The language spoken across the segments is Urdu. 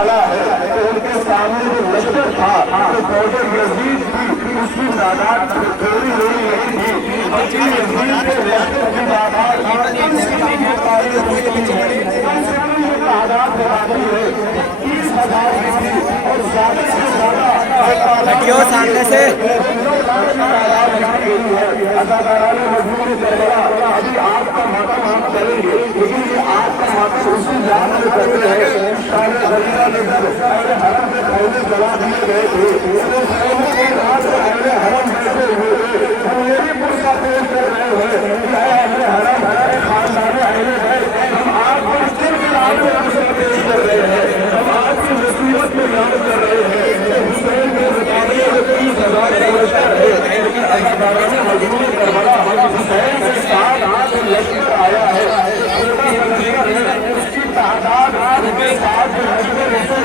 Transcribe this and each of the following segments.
تو ان کے سامنے جو لشکر تھا تو فوج یزید کی اس کی تعداد تھوڑی نہیں تھی، بلکہ یزید کے لشکر کی تعداد تعداد برابری ہے 30,000 کی تھی اور زیادہ سے زیادہ سامنے سے اداکاران مجموعے کربلا ابھی آپ کا ماتم ہم کریں گے، لیکن یہ آپ کا ماتم اسی جان میں کرتے ہیں شان غریبہ میں اہل حرم کے پہلے جلا دیے گئے تھے، اہل حرم بیٹھے ہوئے تھے، ہم یہ بھی پرسہ پیش کر رہے ہیں کہ اہل حرم خاندان اہل بیت، ہم آپ کو اس دن کے نام میں پرسہ پیش کر رہے ہیں، ہم آپ کی مصیبت میں یاد کر رہے ہیں کہ حسین کے مطابق 30,000 کا لشکر ہے، لیکن اداکاران مجموعے کربلا حسین کے ساتھ آج لشکر آیا ہے، چھوٹا سا لشکر ہے، اس کی تعداد آج کے ساتھ جو لشکر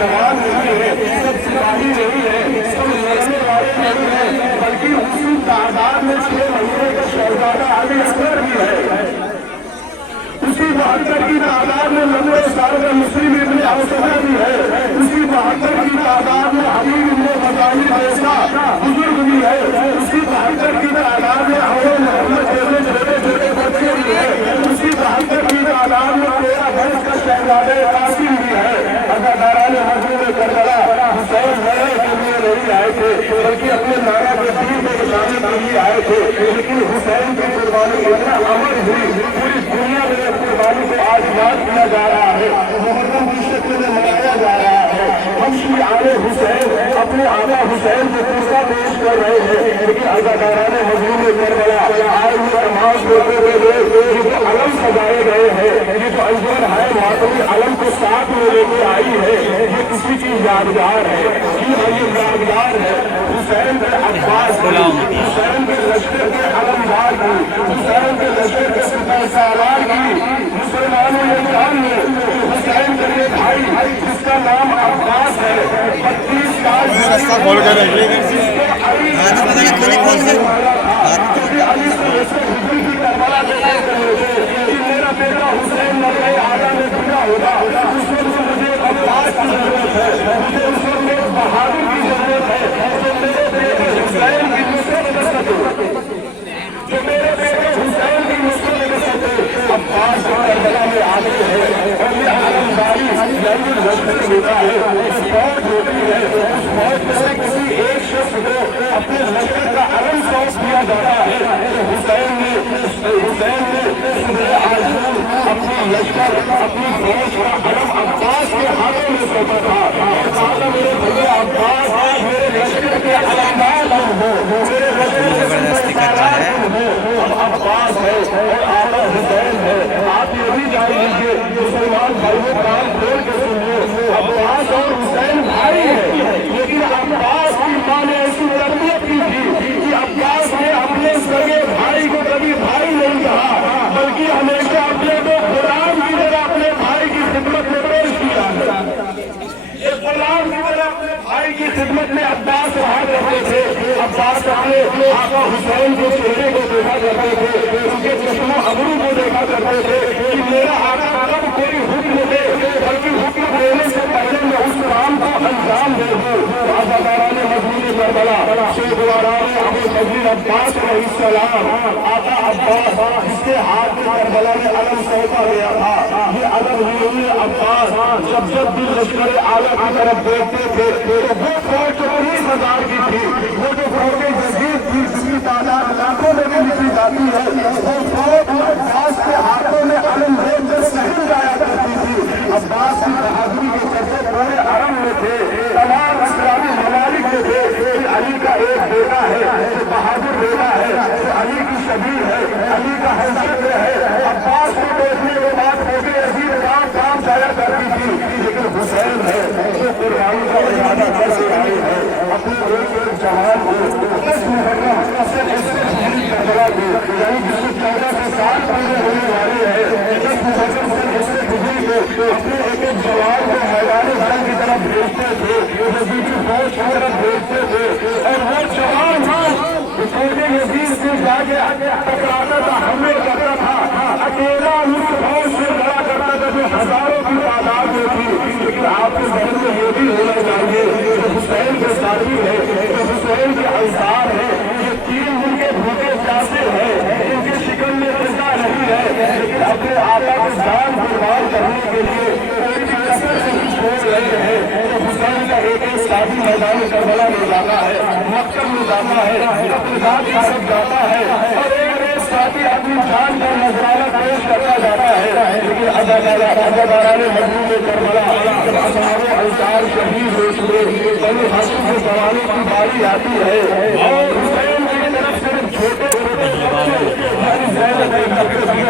جوان نہیں ہے، سب سپاہی نہیں ہے، سب لڑنے والے نہیں ہے، بلکہ اسی تعداد میں 6 مہینے کا شہزادہ علی اصغر بھی ہے، اسی 72 کی تعداد میں لمبے سال کا مسلم ابن حوصلہ بھی ہے، اسی 72 کی تعداد میں حبیب ابن مظاہر جیسا بزرگ بھی ہے، اسی 72 کی تعداد میں اور محمد جیسے چھوٹے چھوٹے بچے بھی ہے، اسی 72 کی تعداد میں 13 برس کا شہزادہ قاسم بھی ہے۔ اداکاران مجموعے کربلا حسین مرنے کے لیے نہیں آئے تھے بلکہ اپنے نانا کے دین کو بچانے کے لیے آئے تھے، لیکن حسین کی قربانی اتنا امر ہوئی پوری دنیا میں قربانی کو آج یاد کیا جا رہا ہے، محرم کی شکل میں منایا جا رہا ہے، ہم شیعان حسین اپنے آقا حسین کو قصہ پیش کر رہے ہیں، لیکن اداکاران مجموعے کربلا آئے ہوئے نماز پڑھتے ہوئے یہ جو علم سجائے گئے ہیں، یہ جو انجمن ہے ماتمی علم کو ساتھ میں لے کے آئی ہے، یہ کسی کی یادگار ہے، یہ یادگار ہے حسین کے عباس کی، حسین کے لشکر کے علمدار کی، حسین کے لشکر کے سپہ سالار کی، مسلمانوں نے جان حسین کے لیے بھائی جس کا نام عباس ہے 32 سال علی سے ہجری کی کربلا دیکھے کہ میرا بیٹا حسین مر گئے آگا میں پورا ہوگا، اس وقت مجھے عباس کی ضرورت ہے، مجھے اس وقت ایک بہادر کی ضرورت ہے جو میرے بیٹے حسین کی نصرت کر سکے، جو میرے بیٹے حسین کی نصرت کر سکے۔ عباس کربلا میں آتے ہیں اور یہ علمداری لشکر ہوتا ہے، اس فوج ہوتی ہے، اس فوج میں سے کسی ایک شخص کو اپنے لشکر کا علم سونپ دیا جاتا ہے۔ حسین نے اپنی لشکر اپنی فوج کا علم عباس کے ہاتھوں میں سونپا تھا، کہا میرے بھیا عباس میرے لشکر کے علمدار ہو، میرے لشکر کے سردار ہو، عباس ہے اور آقا حسین ہے۔ آپ یہ بھی جان لیجیے مسلمان بھائیوں کان کھول کے سنیے، عباس اور حسین بھائی ہے، لیکن عباس کی ماں نے ایسی تربیت کی تھی کہ عباس نے اپنے سگے بھائی کو کبھی بھائی نہیں کہا بلکہ ہمیشہ اپنے کو غلام کی طرح اپنے بھائی کی خدمت میں پیش کیا ہے۔ ایک غلام کی طرح اپنے بھائی کی خدمت میں عباس رہا کرتے تھے، عباس اپنے آقا حسین کے چہرے کو دیکھا کرتے تھے، ان کے چشم و ابرو کو دیکھا کرتے تھے کہ میرا آقا جب کوئی حکم دے بلکہ حکم دینے سے پہلے میں اس کام کو انجام دے دوں۔ اداکاران مجموعے کربلا شیخ واران ابو فضل عباس علیہ السلام آقا عباس جس کے ہاتھ میں کربلا میں علم سونپا گیا تھا، یہ علم ہوئے عباس جب بھی لشکر اعلیٰ کی طرف دیکھتے تھے تو وہ فوج جو 19,000 کی تھی، وہ جو فوج جدید تھی جس کی تعداد لاکھوں میں بھی لکھی جاتی ہے، وہ فوج عباس کے ہاتھوں میں علم دیکھ کر سہل جایا کرتی تھی۔ عباس کی بہادری کے چرچے پورے عرب میں تھے، تمام اسلامی ممالک میں تھے کہ علی کا ایک بیٹا ہے جو بہادر بیٹا ہے، جو علی کی شبیہ ہے، علی کا ہمشکل ہے۔ عباس کو دیکھنے کے بعد فوج عزیز کام جایا کرتی تھی، لیکن حسین ہے جو قربانی کا ارادہ کر کے آئے ہیں اپنے ایک جوان کو 10 محرم کربلا کو، یعنی جس کو 14 سال پہلے ہے اور ایک ساتھی اپنی جان کا نذرانہ پیش کرنا جاتا ہے، لیکن اداکاران مجنون کربلا جب اصحاب انصار شہید ہو چکے، بنو ہاشم کو سنبھالنے کی باری آتی ہے اور حسین کی طرف سے چھوٹے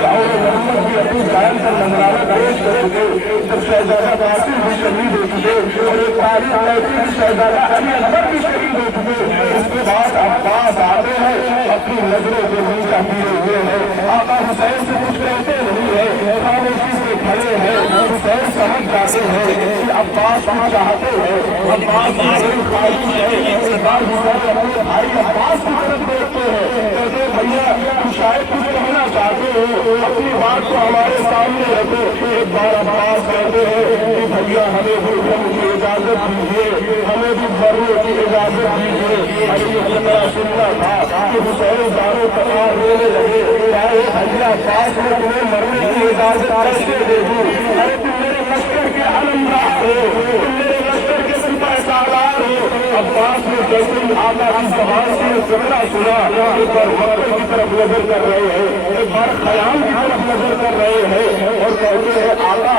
اور محمد کی اپنی جان کا نذرانہ پیش کریں گے جب شہزادہ قاسم بھی شہید ہو چکے اور ایک تاریخ رہتی کہ شہزادہ علی اکبر بھی شہید ہو چکے، اس کے بعد عباس آتے ہیں اپنی نظروں کے نیچا کیے ہوئے ہیں، آقا حسین سے کچھ کہتے نہیں ہے، خاموشی سے کھڑے ہیں، حسین سمجھ جاتے ہیں کہ عباس کہاں چاہتے ہیں، عباس کی خواہش ہے، اس بار حسین اپنے بھائی عباس کی طرف دیکھتے ہیں، کہتے بھیا شاید کچھ کہنا چاہتے ہو اپنی بات کو ہمارے سامنے رکھو، ایک بار عباس کہتے ہیں کہ بھیا ہمیں بھی جنگ کی اجازت دیجیے، ہمیں بھی مرنے کی اجازت دیجیے، سننا تھا کہ حسین داروں تمام رونے لگے، بھیا عباس میں تمہیں مرنے کی اجازت کیسے دے دوں، ارے تم میرے لشکر کے علمدار ہو، تم میرے لشکر کے سپاہ سالار ہو۔ عباس نے جیسے ہی آقا کی زبان سے جملہ سنا، ایک بار مکے کی طرف نظر کر رہے ہیں، ایک بار خیام کی طرف نظر کر رہے ہیں اور کہتے ہیں آقا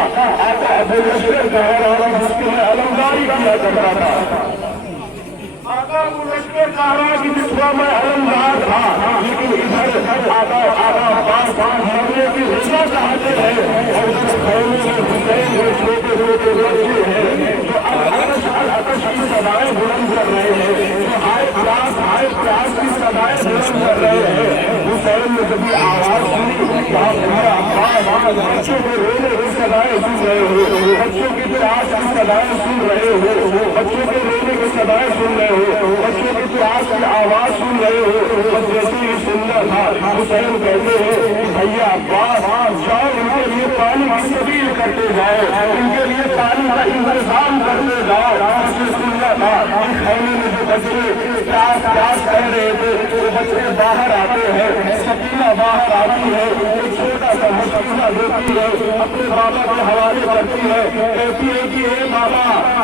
ابو لشکر کہہ رہا تھا جس کی میں علمداری کیا کرتا تھا، آقا ابو لشکر کہہ رہا کہ جس کا میں علمدار تھا، لیکن ادھر آقا عباس مرنے کی رضا چاہتے ہیں اور اس خیمے میں حسین کے چھوٹے چھوٹے بچے ہیں جو العطش کی صدائیں بلند کر رہے ہیں، جو ہائے پیاس کی صدائیں بلند کر رہے ہیں۔ حسین نے جب یہ آواز سنی ہمارا عباس بچوں کے رونے کی صدائیں سن رہے ہو، بچوں کی پیاس کی صدائیں سن رہے ہو، بچوں کے رونے کی صدائیں سن رہے ہو، بچوں کی پیاس کی آواز سن رہے ہو، بس جیسے ہی سننا تھا حسین کہتے ہیں بھیا عباس جاؤ ان کے لیے پانی کی تبدیل کرتے جاؤ، ان کے لیے پانی کا انتظام کرتے جاؤ۔ سننا تھا خیمے میں جو بچے پیاس کہہ رہے تھے وہ بچے باہر آتے ہیں، سکینہ باہر آتی ہے، ایک چھوٹا سا مسکینہ دیتی ہے، اپنے بابا کے حوالے کرتی ہے، کہتی ہے کہ اے بابا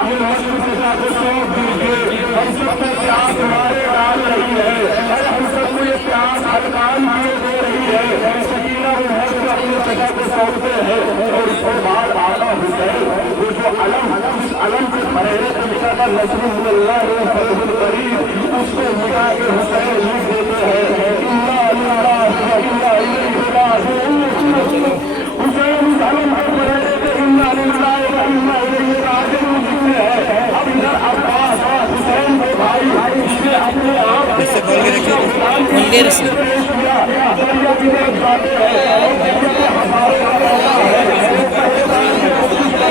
یہ مسجد کو سونپ دیجیے، ہم سب میں پیاس ہمارے ڈال رہی ہے، ارے ہم سب کو یہ پیاس ہٹکان کیے دے رہی ہے۔ سکینہ وہ ہے جو اپنے سزا کو سونپتے ہیں اور اس کے بعد آقا حسین وہ جو علم اس علم کے پرہرے سے لکھا تھا نصر من اللہ فتح قریب، اس کو مٹا کے حسین لکھ دیتے ہیں انا للہ و انا الیہ راجعون۔ حسین اس علم کے پرہرے سے انا للہ و انا الیہ راجعون لکھتے ہیں۔ اب ادھر عباس حسین کے بھائی اس نے اپنے آپ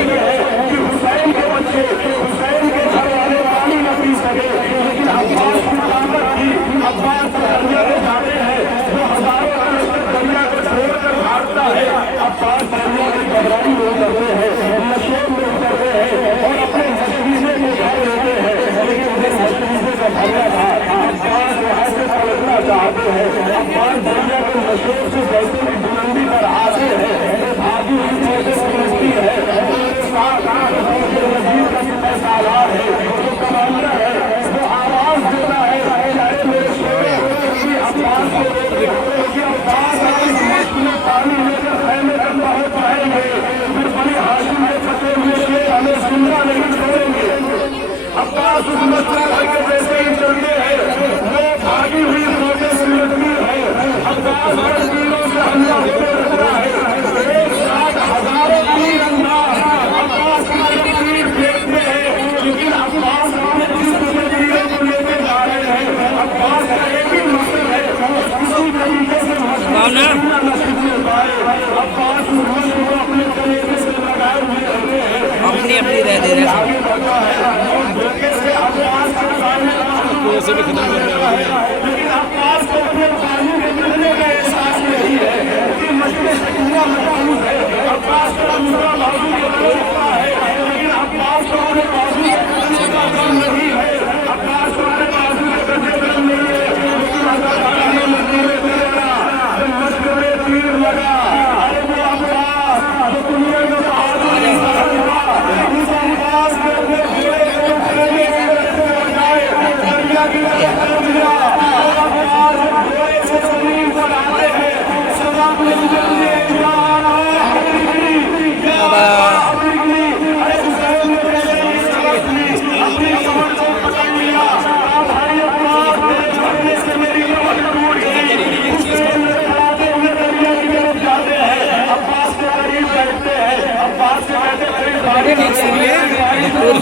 حسین کے بچے حسین کے گھر والے پانی نہ پی سکے، لیکن عباس کی طاقت تھی، عباس دریا میں جاتے ہیں جو ہزاروں کا لشکر دریا کو چھوڑ کر بھاگتا ہے، عباس دریا کی گھبرائی میں اترتے ہیں، نشیب میں اترتے ہیں اور اپنے مشکیزے کو گھر لیتے ہیں، لیکن جس مشکیزے کا بھرنا تھا عباس وہاں سے پلٹنا چاہتے ہیں۔ عباس دریا کے نشیب سے جیسے بھی بلندی پر آتے ہیں بھاگی ہوئی جیسے پہنچتی ہے، وزیر کا سپاہ سالار ہے جو کمانڈر ہے وہ آواز دیتا ہے ارے میرے چھوٹے عباس کو دیکھتے کہ عباس اس مشق میں پانی لے کر خیمے تک پہنچ جائیں گے، پھر بنی ہاشم کے پتے ہوئے شیر ہمیں زندہ نہیں چھوڑیں گے۔ عباس اس مسئلہ کے جیسے ہی چلتے ہیں وہ بھاگی ہوئی موٹے سے لٹکی ہے، عباس ہر تینوں سے حملہ ہوتے رہتا ہے، ایک ساتھ ہزاروں تیر انداز عباس کی تیر دیکھتے ہیں، لیکن عباس اپنے تیر تیروں کو لے کے جا رہے ہیں۔ عباس کا ایک ہی مقصد ہے کسی طریقے سے مسئلہ نہ چھوڑ پائے، عباس اس مشق کو اپنے طریقے سے لگائے ہوئے رہتے ہیں، اپنی رہ دے رہے آگے بڑھتا ہے اور دیکھے سے عباس کے سامنے لیکن عباس کو اپنے پانی کے گرنے کا احساس نہیں ہے کہ مشکل سکینہ محفوظ ہے، عباس کا دوسرا بازو بدل سکتا ہے لیکن عباس کو اپنے بازو کے گرنے کا غم نہیں ہے، عباس کو اپنے بازو کے گرنے کا غم نہیں ہے، لیکن اللہ تعالیٰ نے مزید دیا جب مشکل میں تیر لگا، ارے وہ عباس جو دنیا کا بہادر انسان تھا اس عباس کے اپنے گھوڑے کو اٹھانے کے بجائے دریا کی طرف کر دیا اور عباس گھوڑے سے